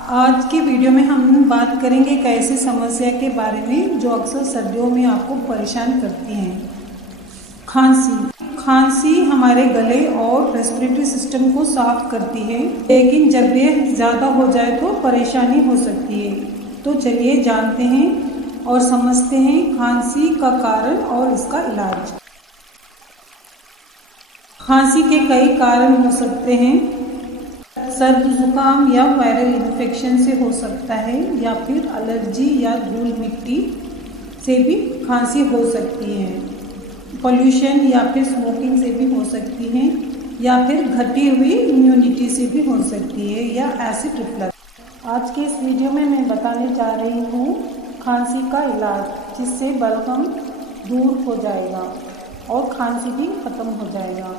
आज की वीडियो में हम बात करेंगे एक ऐसी समस्या के बारे में जो अक्सर सर्दियों में आपको परेशान करती है। खांसी हमारे गले और रेस्पिरेटरी सिस्टम को साफ करती है, लेकिन जब यह ज़्यादा हो जाए तो परेशानी हो सकती है। तो चलिए जानते हैं और समझते हैं खांसी का कारण और इसका इलाज। खांसी के कई कारण हो सकते हैं। सर्द जुकाम या वायरल इन्फेक्शन से हो सकता है, या फिर एलर्जी या धूल मिट्टी से भी खांसी हो सकती है। पोल्यूशन या फिर स्मोकिंग से भी हो सकती है, या फिर घटी हुई इम्यूनिटी से भी हो सकती है, या एसिड रिफ्लक्स। आज के इस वीडियो में मैं बताने जा रही हूँ खांसी का इलाज, जिससे बलगम दूर हो जाएगा और खांसी भी खत्म हो जाएगा।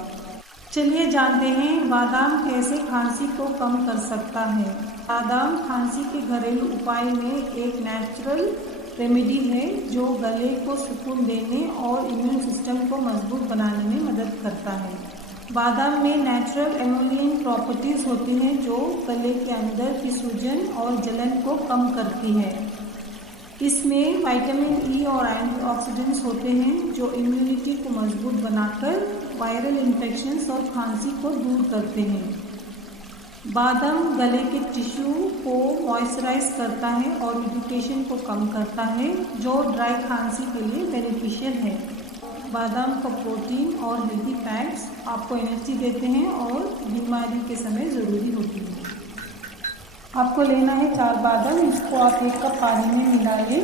चलिए जानते हैं बादाम कैसे खांसी को कम कर सकता है। बादाम खांसी के घरेलू उपाय में एक नेचुरल रेमेडी है जो गले को सुकून देने और इम्यून सिस्टम को मजबूत बनाने में मदद करता है। बादाम में नेचुरल एमोलियन प्रॉपर्टीज़ होती हैं जो गले के अंदर की सूजन और जलन को कम करती है। इसमें विटामिन ई और एंटीऑक्सीडेंट्स होते हैं जो इम्यूनिटी को मजबूत बनाकर वायरल इन्फेक्शंस और खांसी को दूर करते हैं। बादाम गले के टिश्यू को मॉइस्चराइज करता है और इरिटेशन को कम करता है, जो ड्राई खांसी के लिए बेनिफिशियल है। बादाम का प्रोटीन और हेल्दी फैट्स आपको एनर्जी देते हैं और बीमारी के समय ज़रूरी होती है। आपको लेना है 4 बादाम। इसको आप 1 कप पानी में मिलाइए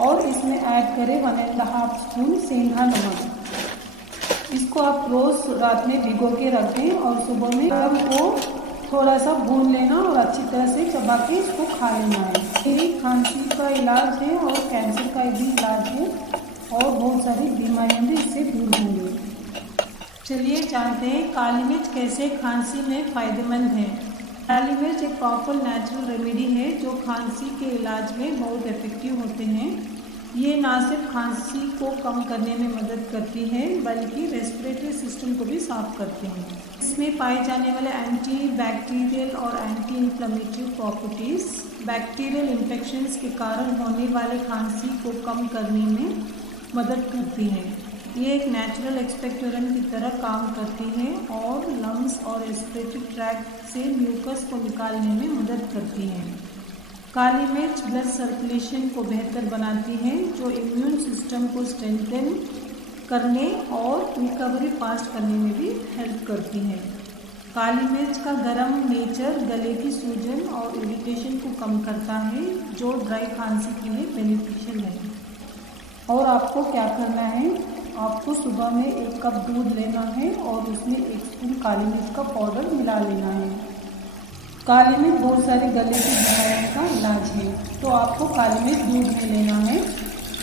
और इसमें ऐड करें 1.5 स्पून सेंधा नमक। इसको आप रोज़ रात में भिगो के रख दें और सुबह में बादाम को थोड़ा सा भून लेना और अच्छी तरह से चबा के इसको खा लेना है। ये खांसी का इलाज है और कैंसर का भी इलाज है और बहुत सारी बीमारियां भी इससे दूर होंगी। चलिए जानते हैं काली मिर्च कैसे खांसी में फ़ायदेमंद है। काली मिर्च एक पावरफुल नेचुरल रेमेडी है जो खांसी के इलाज में बहुत इफेक्टिव होते हैं। ये ना सिर्फ खांसी को कम करने में मदद करती है बल्कि रेस्पिरेटरी सिस्टम को भी साफ करते हैं। इसमें पाए जाने वाले एंटी बैक्टीरियल और anti inflammatory properties bacterial infections के कारण होने वाले खांसी को कम करने में मदद करती हैं। ये एक नेचुरल एक्सपेक्टोरेंट की तरह काम करती है और लंग्स और रेस्पिरेटरी ट्रैक्ट से म्यूकस को निकालने में मदद करती है। काली मिर्च ब्लड सर्कुलेशन को बेहतर बनाती है, जो इम्यून सिस्टम को स्ट्रेंथन करने और रिकवरी फास्ट करने में भी हेल्प करती है। काली मिर्च का गर्म नेचर गले की सूजन और इरिटेशन को कम करता है, जो ड्राई खांसी के लिए बेनिफिशियल है। और आपको क्या करना है, आपको सुबह में 1 कप दूध लेना है और उसमें 1 स्पून काली मिर्च का पाउडर मिला लेना है। काली मिर्च बहुत सारे गले की बीमारियों का इलाज है, तो आपको काली मिर्च दूध में लेना है।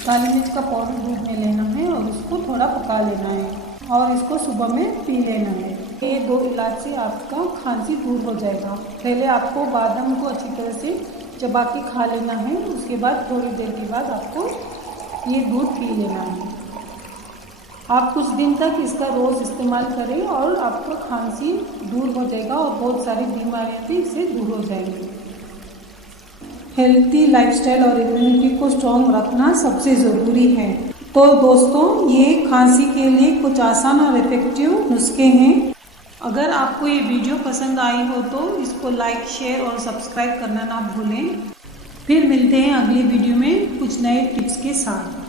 काली मिर्च का पाउडर दूध में लेना है और उसको थोड़ा पका लेना है और इसको सुबह में पी लेना है। ये 2 इलाज से आपका खांसी दूर हो जाएगा। पहले आपको बादाम को अच्छी तरह से चबा के खा लेना है, उसके बाद थोड़ी देर के बाद आपको ये दूध पी लेना है। आप कुछ दिन तक इसका रोज़ इस्तेमाल करें और आपको खांसी दूर हो जाएगा और बहुत सारी बीमारियां भी इससे दूर हो जाएंगी। हेल्थी लाइफस्टाइल और इम्यूनिटी को स्ट्रॉन्ग रखना सबसे ज़रूरी है। तो दोस्तों, ये खांसी के लिए कुछ आसान और इफेक्टिव नुस्खे हैं। अगर आपको ये वीडियो पसंद आई हो तो इसको लाइक, शेयर और सब्सक्राइब करना ना भूलें। फिर मिलते हैं अगली वीडियो में कुछ नए टिप्स के साथ।